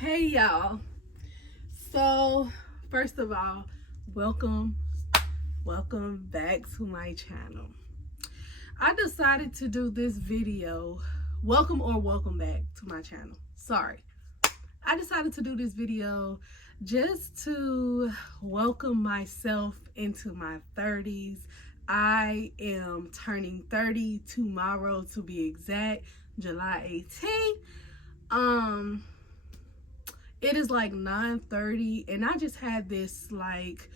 Hey y'all. So first of all, welcome back to my channel. I decided to do this video. Welcome back to my channel. Sorry. I decided to do this video just to welcome myself into my 30s. I am turning 30 tomorrow, to be exact, July 18th. It is like 9:30 and I just had this like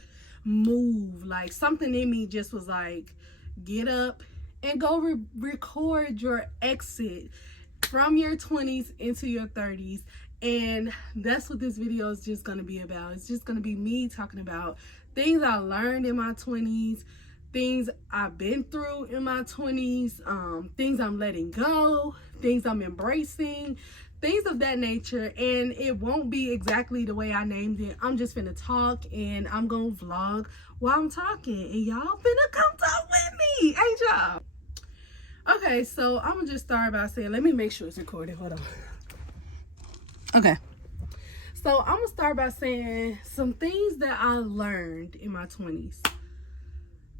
move, like something in me just was like, get up and go record your exit from your 20s into your 30s. And that's what this video is just going to be about. It's just going to be me talking about things I learned in my 20s, things I've been through in my 20s, things I'm letting go, things I'm embracing, things of that nature. And it won't be exactly the way I named it. I'm just finna talk and I'm gonna vlog while I'm talking, and y'all finna come talk with me, ain't y'all? Okay, so I'm gonna just start by saying, let me make sure it's recording. Hold on. Okay, so I'm gonna start by saying some things that I learned in my 20s.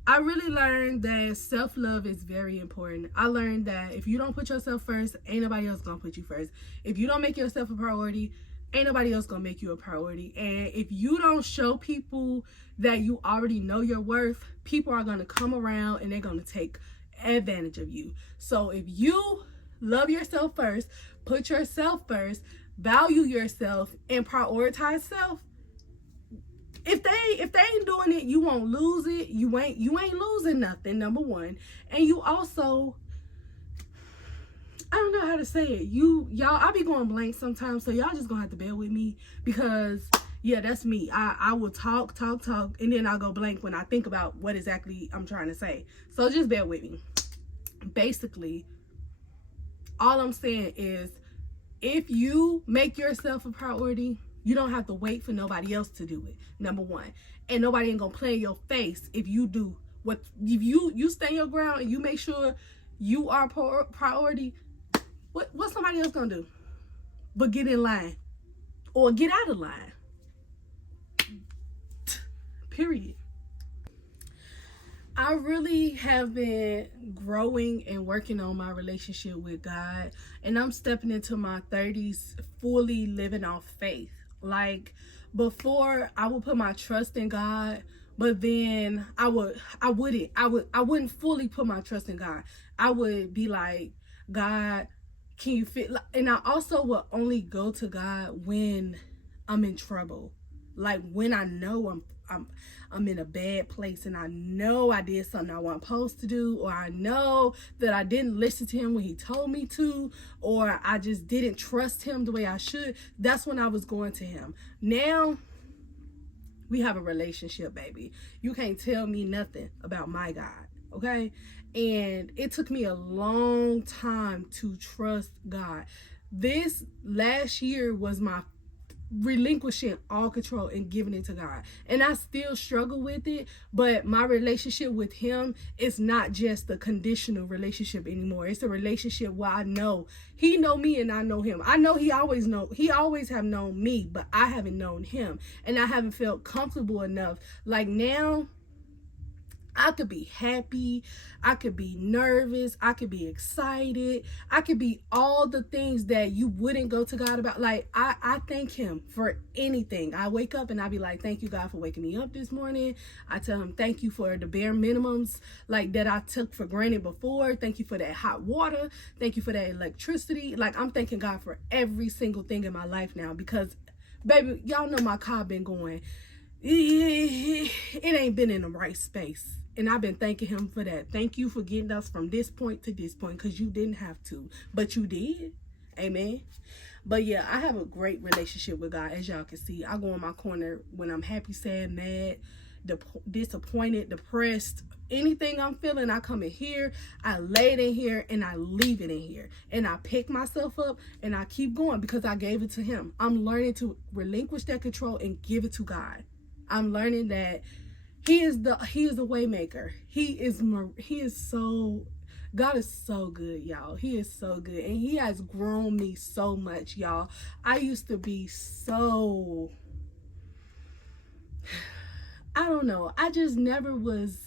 I really learned that self-love is very important. I learned that if you don't put yourself first, ain't nobody else gonna put you first. If you don't make yourself a priority, ain't nobody else gonna make you a priority. And if you don't show people that you already know your worth, people are gonna come around and they're gonna take advantage of you. So if you love yourself first, put yourself first, value yourself, and prioritize self, if they ain't doing it, you won't lose it. You ain't losing nothing, number one. And you also, I don't know how to say it. Y'all, I be going blank sometimes, so y'all just gonna have to bear with me, because yeah, that's me. I will talk, and then I'll go blank when I think about what exactly I'm trying to say. So just bear with me. Basically, all I'm saying is, if you make yourself a priority, you don't have to wait for nobody else to do it, number one. And nobody ain't gonna play in your face if you do what, if you stand your ground and you make sure you are priority. What's somebody else gonna do but get in line or get out of line? Period. I really have been growing and working on my relationship with God, and I'm stepping into my 30s fully living off faith. Like, before, I would put my trust in God, but then I wouldn't fully put my trust in God. I would be like, God, can you fit? And I also would only go to God when I'm in trouble. Like when I know I'm in a bad place and I know I did something I wasn't supposed to do, or I know that I didn't listen to him when he told me to, or I just didn't trust him the way I should. That's when I was going to him. Now we have a relationship, baby. You can't tell me nothing about my God, okay? And it took me a long time to trust God. This last year was my relinquishing all control and giving it to God. And I still struggle with it, but my relationship with him is not just a conditional relationship anymore. It's a relationship where I know he know me and I know him. I know he always have known me, but I haven't known him, and I haven't felt comfortable enough. Like now, I could be happy, I could be nervous, I could be excited, I could be all the things that you wouldn't go to God about. Like, I thank him for anything. I wake up and I be like, thank you, God, for waking me up this morning. I tell him thank you for the bare minimums, like, that I took for granted before. Thank you for that hot water. Thank you for that electricity. Like, I'm thanking God for every single thing in my life now, because, baby, y'all know my car been going, it ain't been in the right space. And I've been thanking him for that. Thank you for getting us from this point to this point, because you didn't have to, but you did. Amen. But yeah, I have a great relationship with God. As y'all can see, I go in my corner when I'm happy, sad, mad, disappointed, depressed, anything I'm feeling. I come in here, I lay it in here, and I leave it in here, and I pick myself up and I keep going, because I gave it to him. I'm learning to relinquish that control and give it to God. I'm learning that he is the way maker. He is so God is so good, y'all. He is so good. And he has grown me so much, y'all. I used to be so, I don't know. I just never was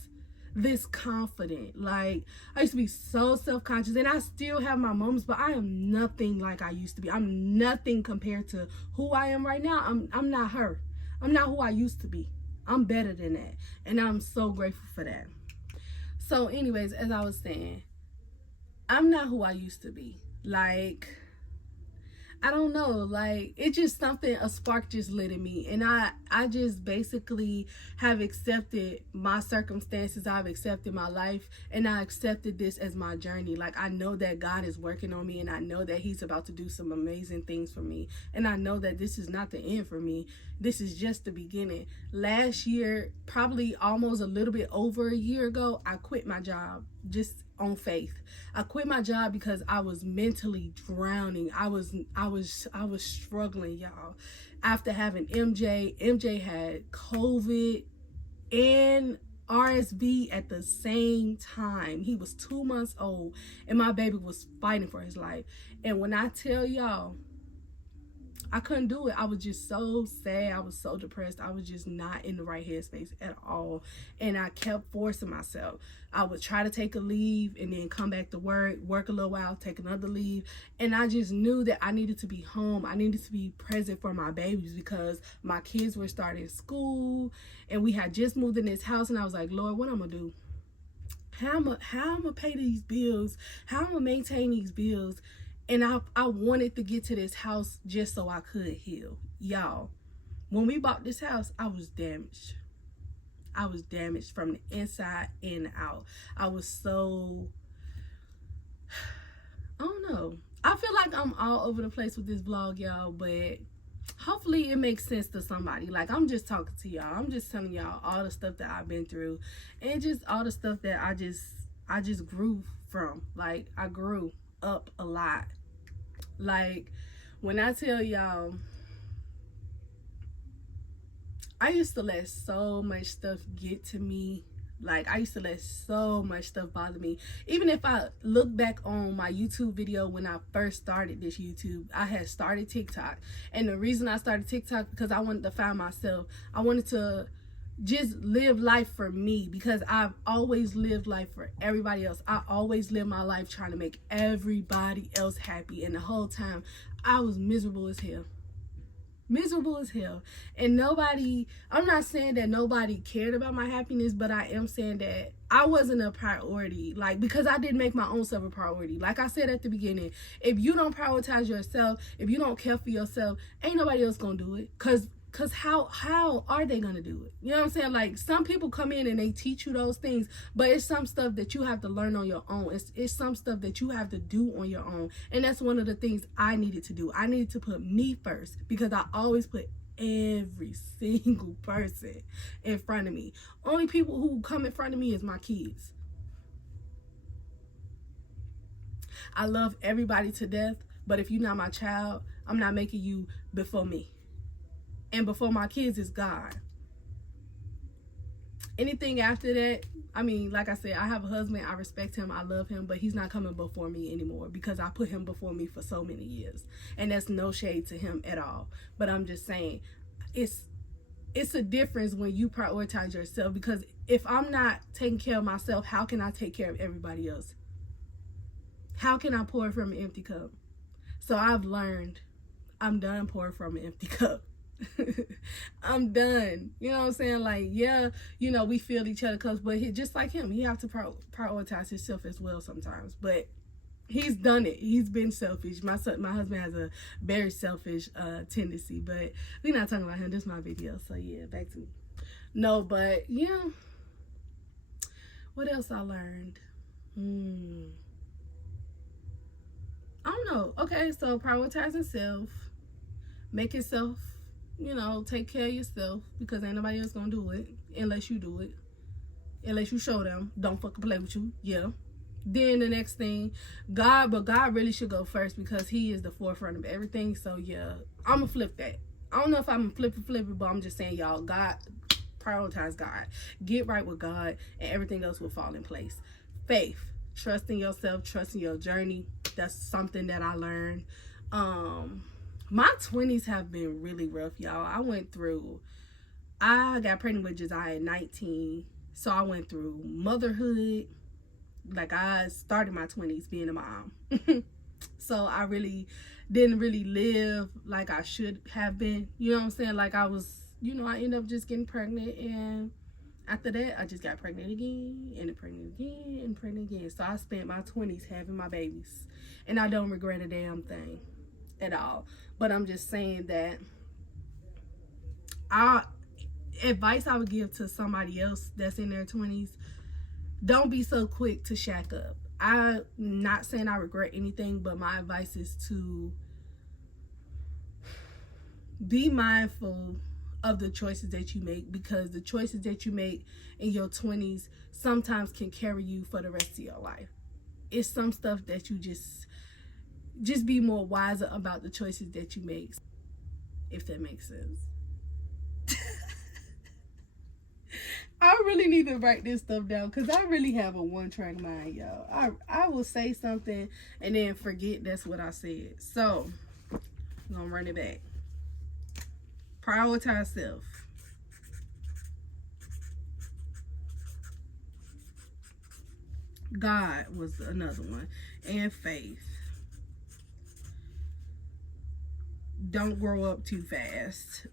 this confident. Like, I used to be so self-conscious, and I still have my moments, but I am nothing like I used to be. I'm nothing compared to who I am right now. I'm not her. I'm not who I used to be. I'm better than that. And I'm so grateful for that. So anyways, as I was saying, I'm not who I used to be. Like, I don't know, like, it just something, a spark just lit in me, and I just basically have accepted my circumstances. I've accepted my life, and I accepted this as my journey. Like, I know that God is working on me, and I know that he's about to do some amazing things for me, and I know that this is not the end for me. This is just the beginning. Last year, probably almost a little bit over a year ago, I quit my job just on faith. I quit my job because I was mentally drowning. I was struggling, y'all. After having MJ had COVID and RSV at the same time. He was 2 months old, and my baby was fighting for his life. And when I tell y'all, I couldn't do it. I was just so sad. I was so depressed. I was just not in the right headspace at all. And I kept forcing myself. I would try to take a leave and then come back to work a little while, take another leave. And I just knew that I needed to be home. I needed to be present for my babies because my kids were starting school and we had just moved in this house. And I was like, Lord, what I'm going to do? How I'm going to pay these bills? How I'm going to maintain these bills? And I wanted to get to this house just so I could heal. Y'all, when we bought this house, I was damaged. I was damaged from the inside and out. I was so, I don't know. I feel like I'm all over the place with this vlog, y'all, but hopefully it makes sense to somebody. Like, I'm just talking to y'all. I'm just telling y'all all the stuff that I've been through and just all the stuff that I just grew from. Like, I grew up a lot. Like, when I tell y'all, I used to let so much stuff get to me. Like, I used to let so much stuff bother me. Even if I look back on my YouTube video when I first started this YouTube, I had started TikTok. And the reason I started TikTok because I wanted to find myself. I wanted to just live life for me because I've always lived life for everybody else. I always lived my life trying to make everybody else happy, and the whole time I was miserable as hell. Miserable as hell. And nobody, I'm not saying that nobody cared about my happiness, but I am saying that I wasn't a priority. Like, because I didn't make my own self a priority. Like I said at the beginning, if you don't prioritize yourself, if you don't care for yourself, ain't nobody else gonna do it. Cause how are they gonna do it? You know what I'm saying? Like, some people come in and they teach you those things, but it's some stuff that you have to learn on your own. It's some stuff that you have to do on your own. And that's one of the things I needed to do. I needed to put me first because I always put every single person in front of me. Only people who come in front of me is my kids. I love everybody to death, but if you're not my child, I'm not making you before me. And before my kids is God. Anything after that, I mean, like I said, I have a husband. I respect him. I love him. But he's not coming before me anymore because I put him before me for so many years. And that's no shade to him at all. But I'm just saying, it's a difference when you prioritize yourself. Because if I'm not taking care of myself, how can I take care of everybody else? How can I pour from an empty cup? So I've learned I'm done pouring from an empty cup. I'm done. You know what I'm saying? Like, yeah, you know, we feel each other close, but just like him, he have to prioritize himself as well sometimes. But he's done it. He's been selfish. My husband has a very selfish tendency, but we're not talking about him. This is my video, so yeah, back to me. No, but yeah. What else I learned? I don't know. Okay, so prioritizing self, make yourself, you know, take care of yourself because ain't nobody else gonna do it unless you do it. Unless you show them, don't fucking play with you. Yeah. Then the next thing, God, but God really should go first because he is the forefront of everything. So yeah, I'm gonna flip that. I don't know if I'm gonna flip it, but I'm just saying, y'all, God, prioritize God. Get right with God and everything else will fall in place. Faith. trusting yourself, trusting your journey. That's something that I learned. My 20s have been really rough, y'all. I got pregnant with Josiah at 19. So I went through motherhood. Like, I started my 20s being a mom. So I really didn't really live like I should have been. You know what I'm saying? Like, I ended up just getting pregnant, and after that I just got pregnant again and pregnant again and pregnant again. So I spent my 20s having my babies, and I don't regret a damn thing at all. But I'm just saying that advice I would give to somebody else that's in their 20s: don't be so quick to shack up. I'm not saying I regret anything, but my advice is to be mindful of the choices that you make, because the choices that you make in your 20s sometimes can carry you for the rest of your life. It's some stuff that you just be more wiser about the choices that you make, if that makes sense. I really need to write this stuff down, because I really have a one-track mind, y'all. I will say something and then forget that's what I said. So I'm gonna run it back. Prioritize self. God was another one. And faith. Don't grow up too fast.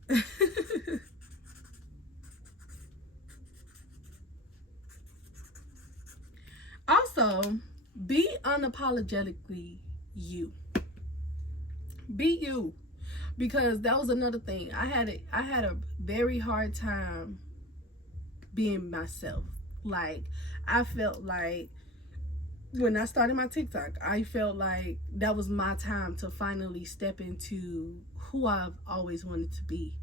Also, be unapologetically you. Be you. Because that was another thing. I had a very hard time being myself. Like, I felt like when I started my TikTok, I felt like that was my time to finally step into who I've always wanted to be.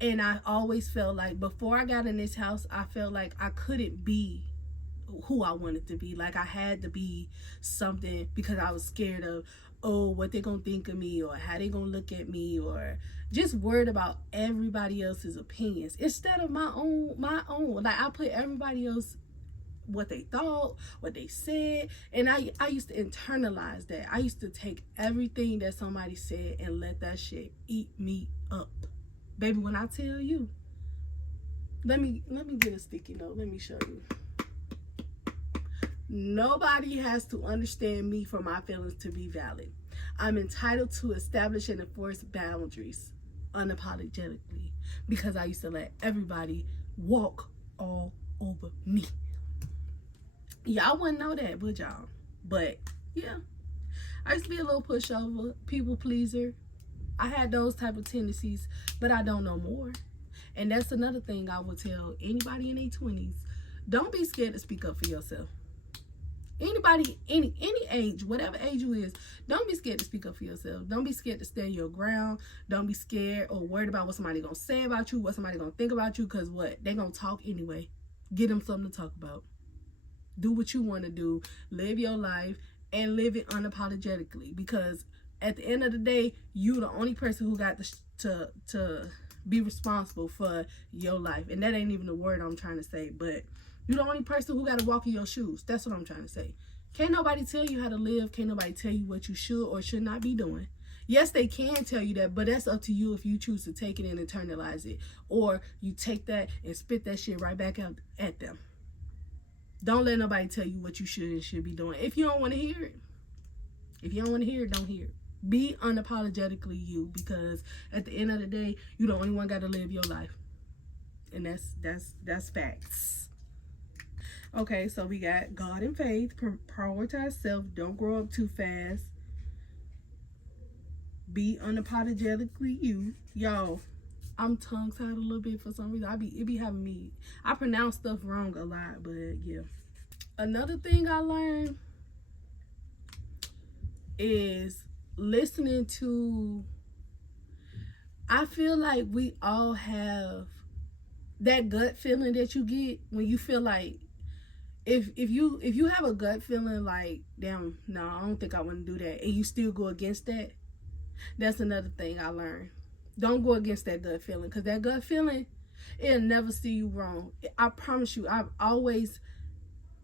And I always felt like before I got in this house, I felt like I couldn't be who I wanted to be. Like, I had to be something because I was scared of, oh, what they gonna think of me, or how they gonna look at me, or just worried about everybody else's opinions instead of my own. Like, I put everybody else, what they thought, what they said, and I used to internalize that. I used to take everything that somebody said and let that shit eat me up. Baby, when I tell you, let me get a sticky note. Let me show you. Nobody has to understand me for my feelings to be valid. I'm entitled to establish and enforce boundaries unapologetically, because I used to let everybody walk all over me. Y'all wouldn't know that, would y'all? But yeah, I used to be a little pushover, people pleaser. I had those type of tendencies, but I don't know more. And that's another thing I would tell anybody in their 20s. Don't be scared to speak up for yourself. Anybody, any age, whatever age you is, don't be scared to speak up for yourself. Don't be scared to stand your ground. Don't be scared or worried about what somebody gonna say about you, what somebody gonna think about you, because what? They gonna talk anyway. Get them something to talk about. Do what you want to do. Live your life and live it unapologetically, because at the end of the day, you the only person who got to be responsible for your life. And that ain't even the word I'm trying to say, but you're the only person who got to walk in your shoes. That's what I'm trying to say. Can't nobody tell you how to live. Can't nobody tell you what you should or should not be doing. Yes, they can tell you that, but that's up to you if you choose to take it and internalize it. Or you take that and spit that shit right back out at them. Don't let nobody tell you what you should and should be doing. If you don't want to hear it. If you don't want to hear it, don't hear it. Be unapologetically you, because at the end of the day, you the only one got to live your life. And that's facts. Okay, so we got God and faith, prioritize self, don't grow up too fast, be unapologetically you. Y'all, I'm tongue-tied a little bit for some reason. It be having me. I pronounce stuff wrong a lot, but yeah. Another thing I learned is listening to, I feel like we all have that gut feeling that you get when you feel like, if you have a gut feeling like, damn, no, I don't think I want to do that, and you still go against that, that's another thing I learned. Don't go against that gut feeling, because that gut feeling, it'll never see you wrong. I promise you, I've always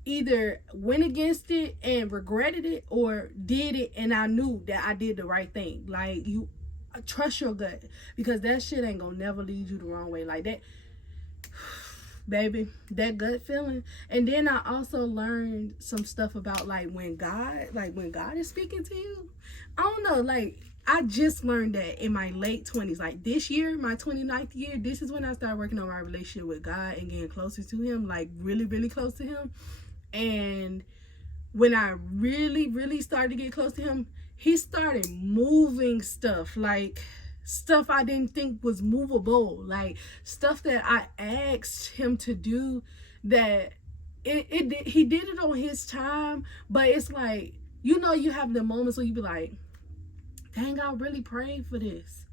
either went against it and regretted it, or did it and I knew that I did the right thing. Like, you trust your gut, because that shit ain't gonna never lead you the wrong way. Like that, baby, that gut feeling. And then I also learned some stuff about when God is speaking to you. I don't know, I just learned that in my late 20s. Like this year, my 29th year, this is when I started working on my relationship with God and getting closer to him, like really, really close to him. And when I really, really started to get close to him, he started moving stuff, like stuff I didn't think was movable, like stuff that I asked him to do, that he did it on his time. But it's like, you have the moments where you be like, dang, I really prayed for this.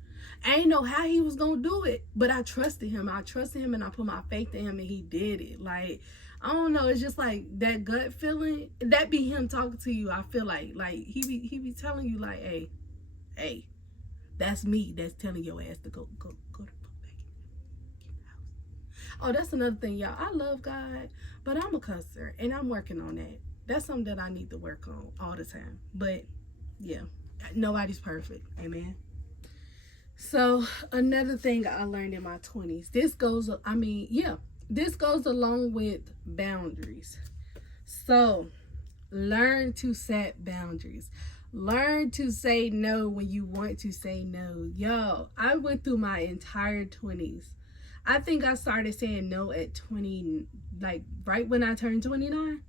I didn't know how he was gonna do it, but I trusted him. And I put my faith in him, and he did it. Like, I don't know, it's just like that gut feeling. That be him talking to you. I feel like he be telling you like, hey, that's me. That's telling your ass to go to back in the house. Oh, that's another thing, y'all. I love God, but I'm a cusser, and I'm working on that. That's something that I need to work on all the time. But yeah, nobody's perfect. Amen. So another thing I learned in my 20s, this goes along with boundaries. So learn to set boundaries. Learn to say no when you want to say no. Yo, I went through my entire 20s. I think I started saying no at 20, like right when I turned 29.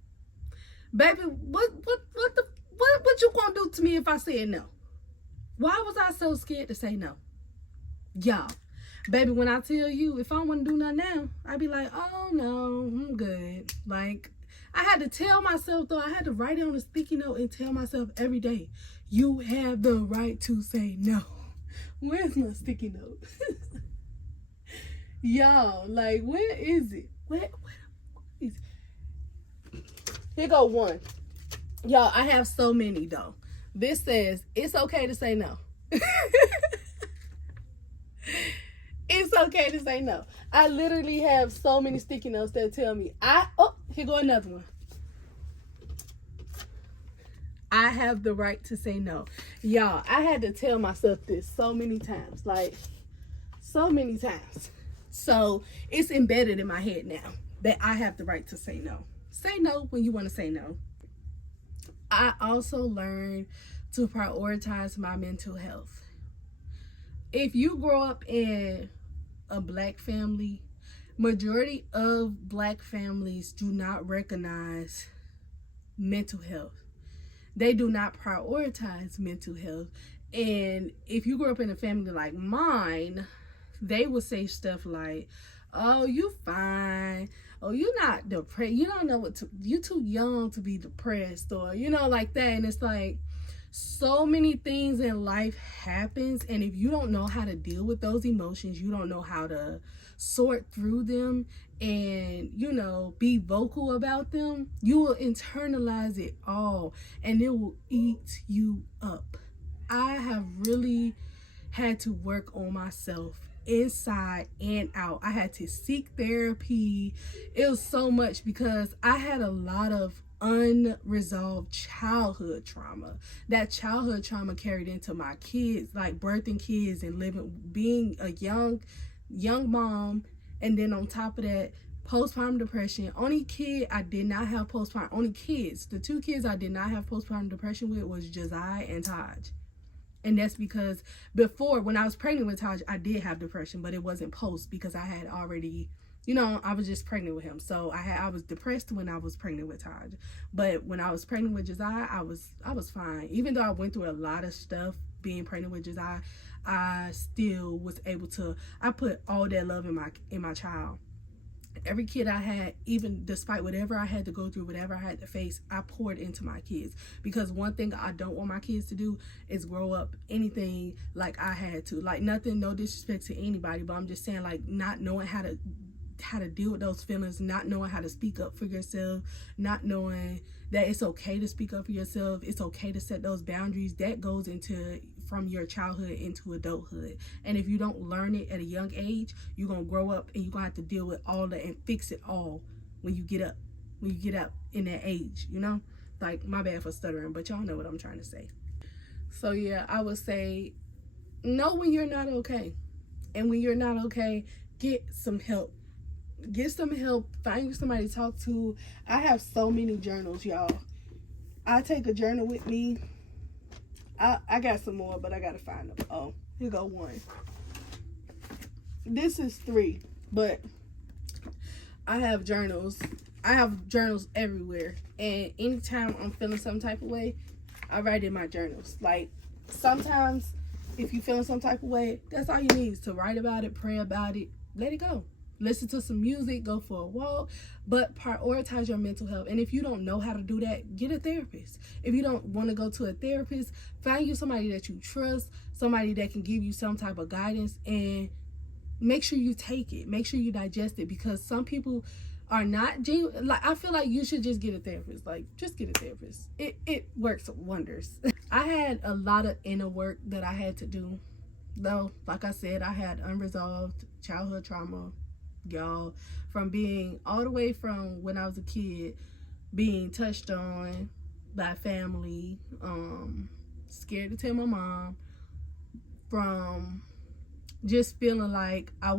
Baby, what you gonna do to me if I said no? Why was I so scared to say no? Y'all, baby, when I tell you, if I want to do nothing now, I'd be like, oh no, I'm good. Like, I had to tell myself, though, I had to write it on a sticky note and tell myself every day, you have the right to say no. Where's my sticky note? Y'all, like, where is it? Where is it? Here go one. Y'all, I have so many, though. This says, it's okay to say no. It's okay to say no. I literally have so many sticky notes that tell me, here go another one. I have the right to say no. Y'all, I had to tell myself this so many times. Like, so many times. So, it's embedded in my head now that I have the right to say no. Say no when you want to say no. I also learned to prioritize my mental health. If you grow up in a black family, majority of black families do not recognize mental health. They do not prioritize mental health. And if you grow up in a family like mine, they will say stuff like, oh, you fine. Oh, you're not depressed. You don't know you're too young to be depressed, or, like that. And it's like, so many things in life happens, and if you don't know how to deal with those emotions, you don't know how to sort through them and be vocal about them, you will internalize it all and it will eat you up. I have really had to work on myself inside and out. I had to seek therapy. It was so much because I had a lot of unresolved childhood trauma. That childhood trauma carried into my kids, like birthing kids and being a young mom, and then on top of that, postpartum depression. Only kid I did not have postpartum. Only kids. The two kids I did not have postpartum depression with was Josiah and Taj. And that's because before, when I was pregnant with Taj, I did have depression, but it wasn't post because I had already, I was just pregnant with him. So I was depressed when I was pregnant with Taj. But when I was pregnant with Josiah, I was fine. Even though I went through a lot of stuff being pregnant with Josiah, I still was able to, I put all that love in my child. Every kid I had, even despite whatever I had to go through, whatever I had to face, I poured into my kids. Because one thing I don't want my kids to do is grow up anything like I had to. Like, nothing, no disrespect to anybody, but I'm just saying, like, not knowing how to deal with those feelings, not knowing how to speak up for yourself, not knowing that it's okay to speak up for yourself, it's okay to set those boundaries. That goes into from your childhood into adulthood. And if you don't learn it at a young age, you're gonna grow up and you're gonna have to deal with all that and fix it all when you get up. when you get up in that age, you know? Like, my bad for stuttering, but y'all know what I'm trying to say. So yeah, I would say know when you're not okay. And when you're not okay, get some help. Get some help. Find you somebody to talk to. I have so many journals, y'all. I take a journal with me. I got some more, but I gotta find them. Oh, here go one. This is 3, but I have journals. I have journals everywhere, and anytime I'm feeling some type of way, I write in my journals. Like, sometimes if you're feeling some type of way, that's all you need is to write about it, pray about it, let it go. Listen to some music, go for a walk, but prioritize your mental health. And if you don't know how to do that, get a therapist. If you don't want to go to a therapist, find you somebody that you trust, somebody that can give you some type of guidance, and make sure you take it. Make sure you digest it, because some people are not genuine. Like, I feel like you should just get a therapist. Like, just get a therapist. It works wonders. I had a lot of inner work that I had to do. Though, like I said, I had unresolved childhood trauma, y'all, from being all the way from when I was a kid, being touched on by family, scared to tell my mom, from just feeling like I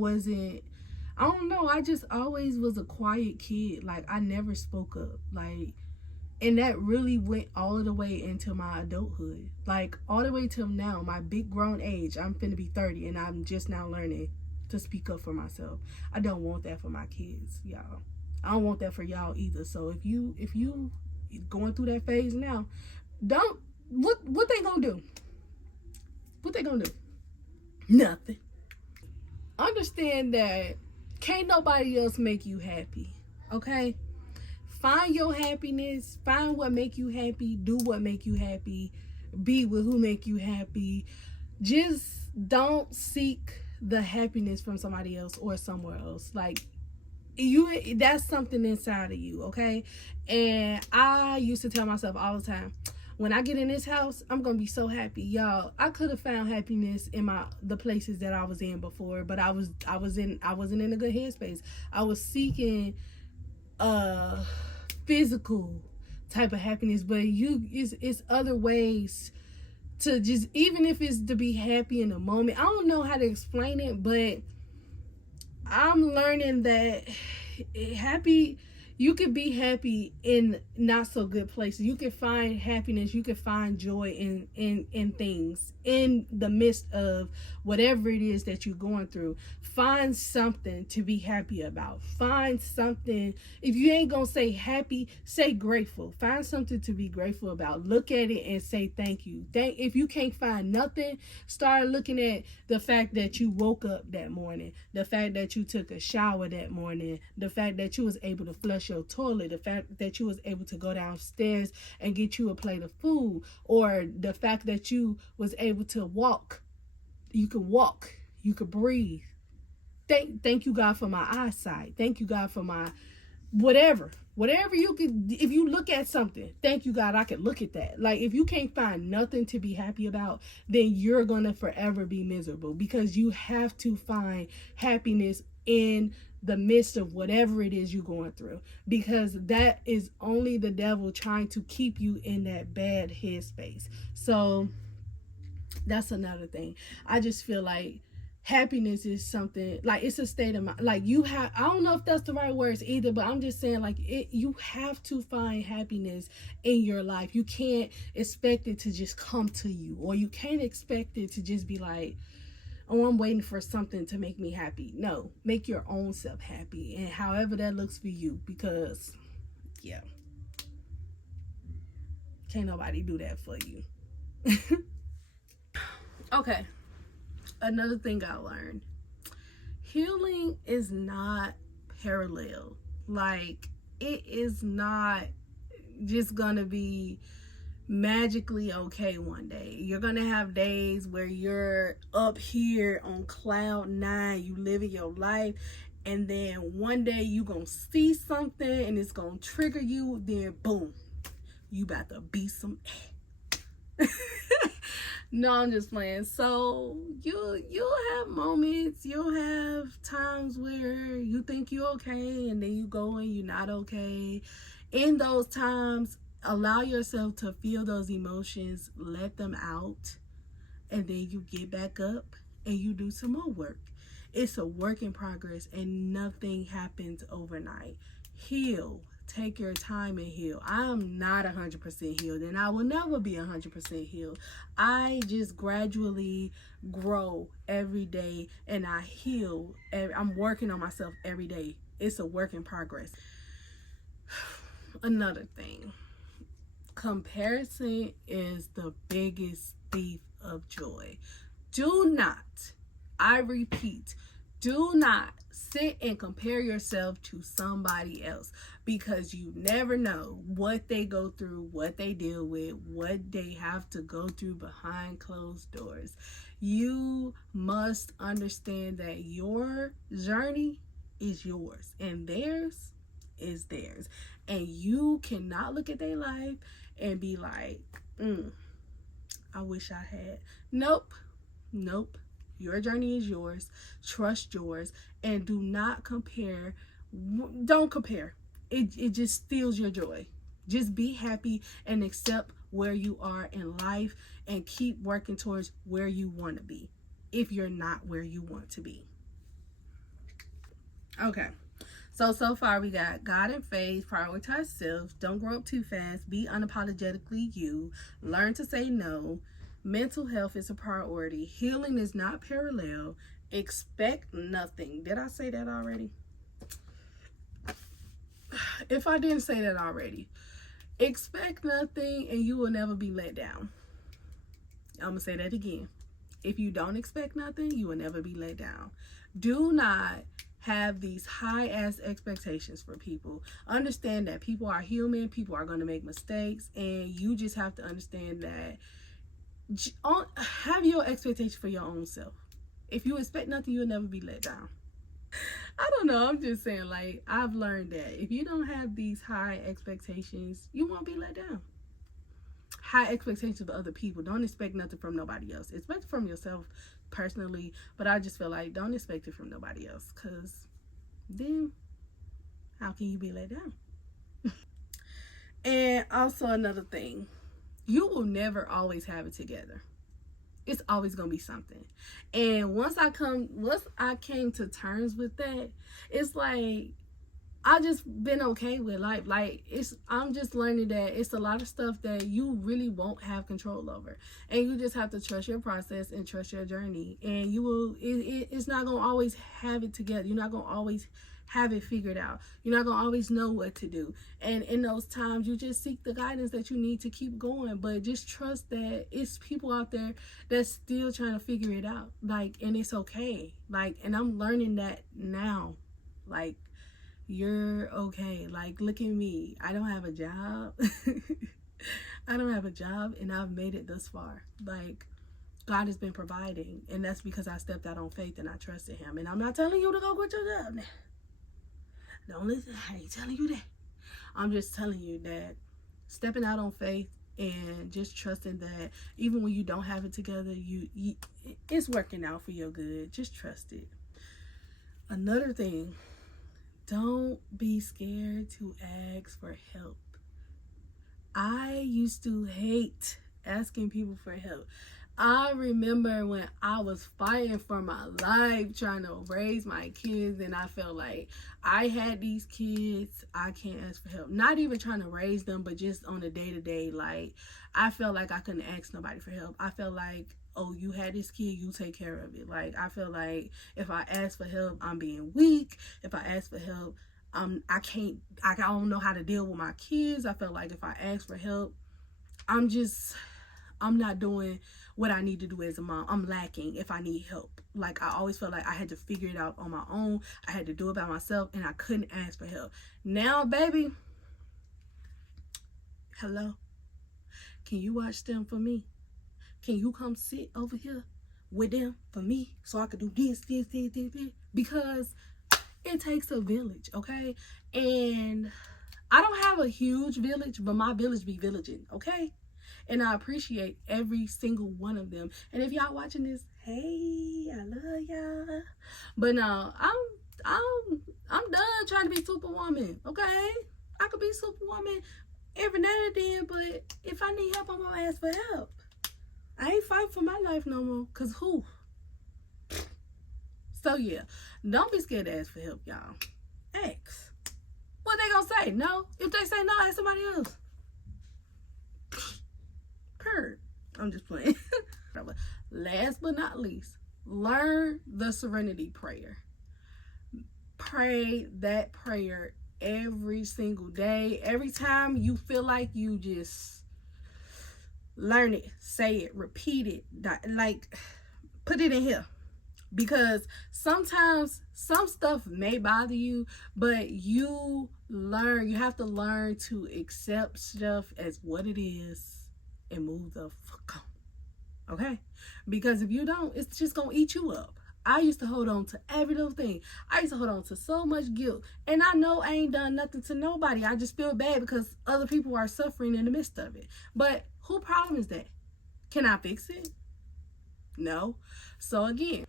don't know, I just always was a quiet kid. Like, I never spoke up. Like, and that really went all the way into my adulthood. Like, all the way till now, my big grown age. I'm finna be 30, and I'm just now learning to speak up for myself. I don't want that for my kids, y'all. I don't want that for y'all either. So if you going through that phase now, don't, what they gonna do? What they gonna do? Nothing. Understand that can't nobody else make you happy, okay? Find your happiness. Find what make you happy. Do what make you happy. Be with who make you happy. Just don't seek the happiness from somebody else or somewhere else. Like, that's something inside of you, okay? And I used to tell myself all the time, when I get in this house, I'm gonna be so happy. Y'all, I could have found happiness in the places that I was in before, but I wasn't in a good headspace. I was seeking physical type of happiness, but it's other ways to just, even if it's to be happy in a moment. I don't know how to explain it, but I'm learning that you can be happy in not so good places. You can find happiness, you can find joy in things, in the midst of whatever it is that you're going through. Find something to be happy about. Find something. If you ain't gonna say happy, say grateful. Find something to be grateful about. Look at it and say thank you. If you can't find nothing, start looking at the fact that you woke up that morning, the fact that you took a shower that morning, the fact that you was able to flush your toilet, the fact that you was able to go downstairs and get you a plate of food, or the fact that you was able to walk. You could walk, you could breathe. Thank you, God, for my eyesight. Thank you, God, for my whatever you could. If you look at something, thank you, God, I can look at that. Like, if you can't find nothing to be happy about, then you're gonna forever be miserable, because you have to find happiness in the midst of whatever it is you're going through, because that is only the devil trying to keep you in that bad headspace. So that's another thing. I just feel like happiness is something, like, it's a state of mind. Like, I don't know if that's the right words either, but I'm just saying, like, you have to find happiness in your life. You can't expect it to just come to you, or you can't expect it to just be like, oh, I'm waiting for something to make me happy. No, make your own self happy, and however that looks for you, because yeah, can't nobody do that for you. Okay, another thing I learned, healing is not parallel. Like, it is not just gonna be magically okay one day. You're gonna have days where you're up here on cloud 9, you living your life, and then one day you gonna see something and it's gonna trigger you, then boom, you about to beat some No, I'm just playing. So you'll have moments, you'll have times where you think you're okay, and then you go and you're not okay, In those times, allow yourself to feel those emotions, let them out, and then you get back up and you do some more work. It's a work in progress and nothing happens overnight. Heal. Take your time and heal. I am not 100% healed and I will never be 100% healed. I just gradually grow every day and I heal. I'm working on myself every day. It's a work in progress. Another thing, comparison is the biggest thief of joy. Do not, I repeat, do not sit and compare yourself to somebody else, because you never know what they go through, what they deal with, what they have to go through behind closed doors. You must understand that your journey is yours and theirs is theirs. And you cannot look at their life and be like, I wish I had. Nope. Your journey is yours. Trust yours. And do not compare. Don't compare. It just steals your joy. Just be happy and accept where you are in life and keep working towards where you want to be, if you're not where you want to be. Okay. So far we got God and faith, prioritize self, don't grow up too fast, be unapologetically you, learn to say no, mental health is a priority, healing is not parallel, expect nothing. Did I say that already? If I didn't say that already, expect nothing and you will never be let down. I'm going to say that again. If you don't expect nothing, you will never be let down. Do not have these high ass expectations for people. Understand that people are human, people are going to make mistakes, and you just have to understand that have your expectation for your own self. If you expect nothing, you'll never be let down. I don't know, I'm just saying, like, I've learned that if you don't have these high expectations, you won't be let down. High expectations of other people. Don't expect nothing from nobody else. Expect from yourself personally, but I just feel like don't expect it from nobody else, because then how can you be let down? And also another thing, you will never always have it together. It's always gonna be something. And once I came to terms with that, it's like I just been okay with life. Like I'm just learning that it's a lot of stuff that you really won't have control over, and you just have to trust your process and trust your journey. And you will. It's not gonna always have it together. You're not gonna always have it figured out. You're not gonna always know what to do. And in those times, you just seek the guidance that you need to keep going. But just trust that it's people out there that's still trying to figure it out. Like, and it's okay. Like, and I'm learning that now. Like, you're okay. Like, look at me. I don't have a job. I don't have a job, and I've made it thus far. Like, God has been providing, and that's because I stepped out on faith and I trusted him. And I'm not telling you to go quit your job now. Don't listen. I ain't telling you that. I'm just telling you that stepping out on faith and just trusting that even when you don't have it together, it's working out for your good. Just trust it. Another thing, don't be scared to ask for help. I used to hate asking people for help. I remember when I was fighting for my life, trying to raise my kids, and I felt like I had these kids, I can't ask for help. Not even trying to raise them, but just on a day-to-day, like, I felt like I couldn't ask nobody for help. I felt like, oh, you had this kid, you take care of it. Like, I feel like if I ask for help, I'm being weak. If I ask for help, I don't know how to deal with my kids. I felt like if I ask for help, I'm not doing what I need to do as a mom. I'm lacking if I need help. Like, I always felt like I had to figure it out on my own. I had to do it by myself, and I couldn't ask for help. Now, baby, hello, can you watch them for me? Can you come sit over here with them for me so I could do this? Because it takes a village, okay? And I don't have a huge village, but my village be villaging, okay? And I appreciate every single one of them. And if y'all watching this, hey, I love y'all. But no, I'm done trying to be Superwoman, okay? I could be Superwoman every now and then, but if I need help, I'm gonna ask for help. I ain't fighting for my life no more, cause who? So yeah, don't be scared to ask for help, y'all. Ask. What they gonna say? No? If they say no, ask somebody else. Purr. I'm just playing. Last but not least, learn the serenity prayer. Pray that prayer every single day. Every time you feel like you just learn it, say it, repeat it, like put it in here. Because sometimes some stuff may bother you, but you have to learn to accept stuff as what it is and move the fuck on. Okay? Because if you don't, it's just gonna eat you up. I used to hold on to every little thing. I used to hold on to so much guilt. And I know I ain't done nothing to nobody. I just feel bad because other people are suffering in the midst of it. But whose problem is that? Can I fix it? No. So again,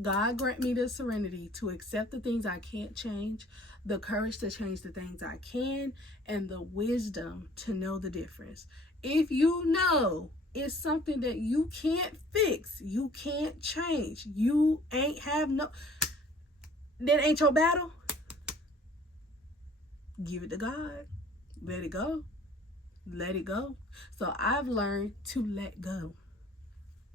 God grant me the serenity to accept the things I can't change, the courage to change the things I can, and the wisdom to know the difference. If you know it's something that you can't fix, you can't change, you ain't have no, that ain't your battle, give it to God. Let it go. Let it go. So I've learned to let go.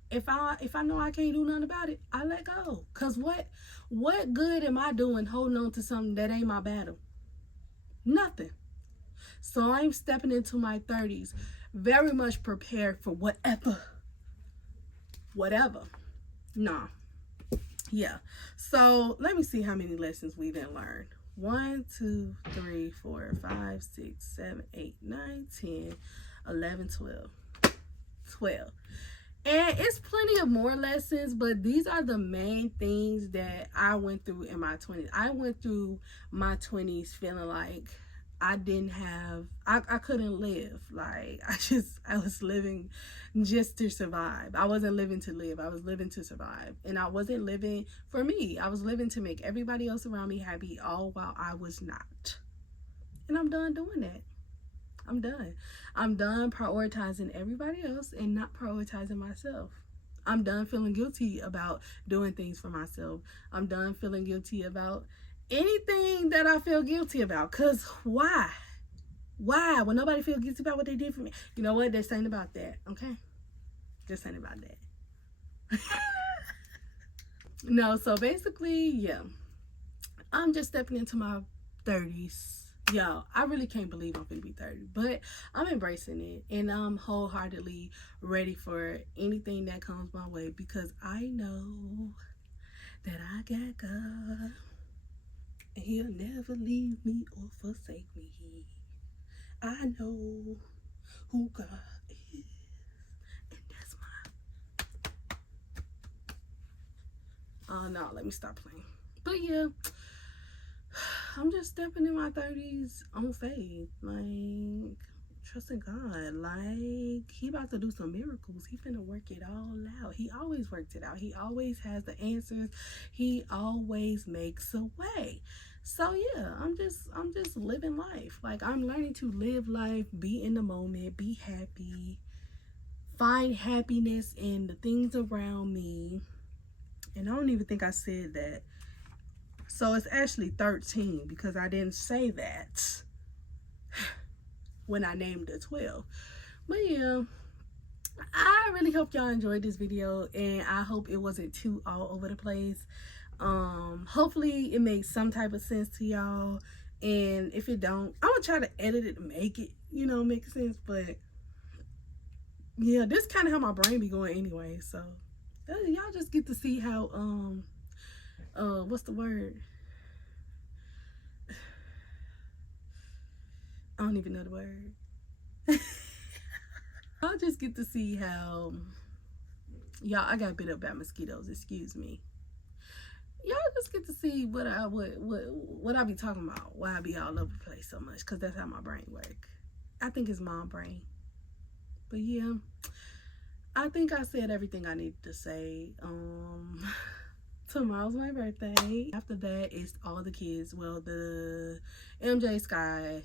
If I know I can't do nothing about it, I let go. Cause what good am I doing holding on to something that ain't my battle? Nothing. So I'm stepping into my 30s very much prepared for whatever. Nah. Yeah. So let me see how many lessons we done learned. 1, 2, 3, 4, 5, 6, 7, 8, 9, 10, 11, 12. 12. And it's plenty of more lessons, but these are the main things that I went through in my 20s. I went through my 20s feeling like I couldn't live. Like, I was living just to survive. I wasn't living to live. I was living to survive. And I wasn't living for me. I was living to make everybody else around me happy, all while I was not. And I'm done doing that. I'm done. I'm done prioritizing everybody else and not prioritizing myself. I'm done feeling guilty about doing things for myself. I'm done feeling guilty about anything that I feel guilty about. Because why? Why? When nobody feels guilty about what they did for me. You know what? This ain't about that. Okay? This ain't about that. No, so basically, yeah. I'm just stepping into my 30s. Yo, I really can't believe I'm gonna be 30, but I'm embracing it and I'm wholeheartedly ready for anything that comes my way because I know that I got God and He'll never leave me or forsake me. I know who God is, and that's no, let me stop playing. But yeah, I'm just stepping in my 30s on faith, like trusting God. Like He about to do some miracles. He finna work it all out. He always works it out. He always has the answers. He always makes a way. So yeah, I'm just living life. Like I'm learning to live life, be in the moment, be happy, find happiness in the things around me. And I don't even think I said that. So it's actually 13 because I didn't say that when I named it 12. But yeah, I really hope y'all enjoyed this video and I hope it wasn't too all over the place. Hopefully it makes some type of sense to y'all. And if it don't, I'm gonna try to edit it to make it, make sense. But yeah, this kind of how my brain be going anyway. So y'all just get to see how, what's the word? I don't even know the word. I'll just get to see how, y'all, I got bit up by mosquitoes, excuse me. Y'all just get to see what I be talking about, why I be all over the place so much, because that's how my brain work. I think it's my brain. But yeah, I think I said everything I needed to say. tomorrow's my birthday. After that, it's all the kids. Well, the MJ, Sky,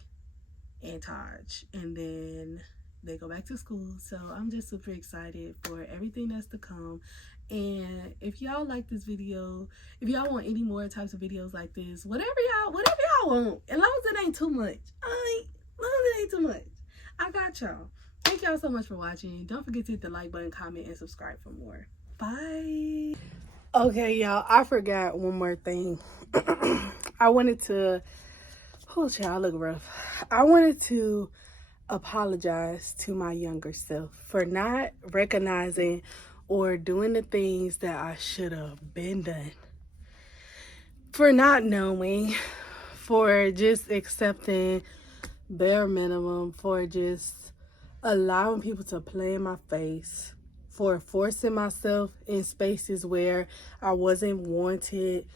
and Taj. And then they go back to school. So I'm just super excited for everything that's to come. And if y'all like this video, if y'all want any more types of videos like this, whatever y'all want, as long as it ain't too much. As long as it ain't too much. I got y'all. Thank y'all so much for watching. Don't forget to hit the like button, comment, and subscribe for more. Bye. Okay, y'all, I forgot one more thing. I wanted to, oh child, I look rough. I wanted to apologize to my younger self for not recognizing or doing the things that I should have been done. For not knowing, for just accepting bare minimum, for just allowing people to play in my face, for forcing myself in spaces where I wasn't wanted,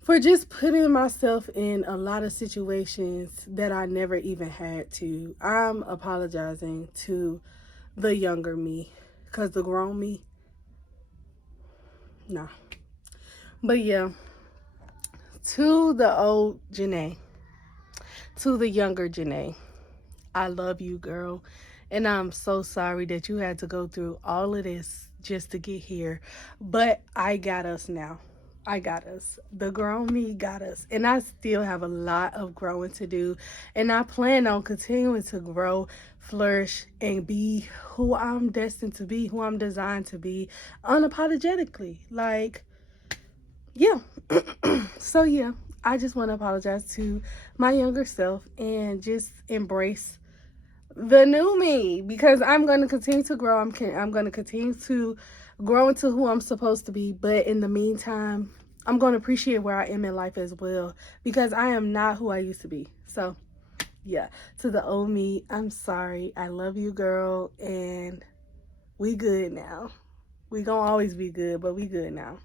for just putting myself in a lot of situations that I never even had to. I'm apologizing to the younger me, because the grown me, nah. But yeah, to the old Janae, to the younger Janae, I love you, girl. And I'm so sorry that you had to go through all of this just to get here. But I got us now. I got us. The grown me got us. And I still have a lot of growing to do. And I plan on continuing to grow, flourish, and be who I'm destined to be, who I'm designed to be, unapologetically. Like, yeah. So, yeah. I just want to apologize to my younger self and just embrace the new me, because I'm going to continue to grow. I'm going to continue to grow into who I'm supposed to be. But in the meantime, I'm going to appreciate where I am in life as well, because I am not who I used to be. So, yeah, to the old me, I'm sorry. I love you, girl. And we good now. We going to always be good, but we good now.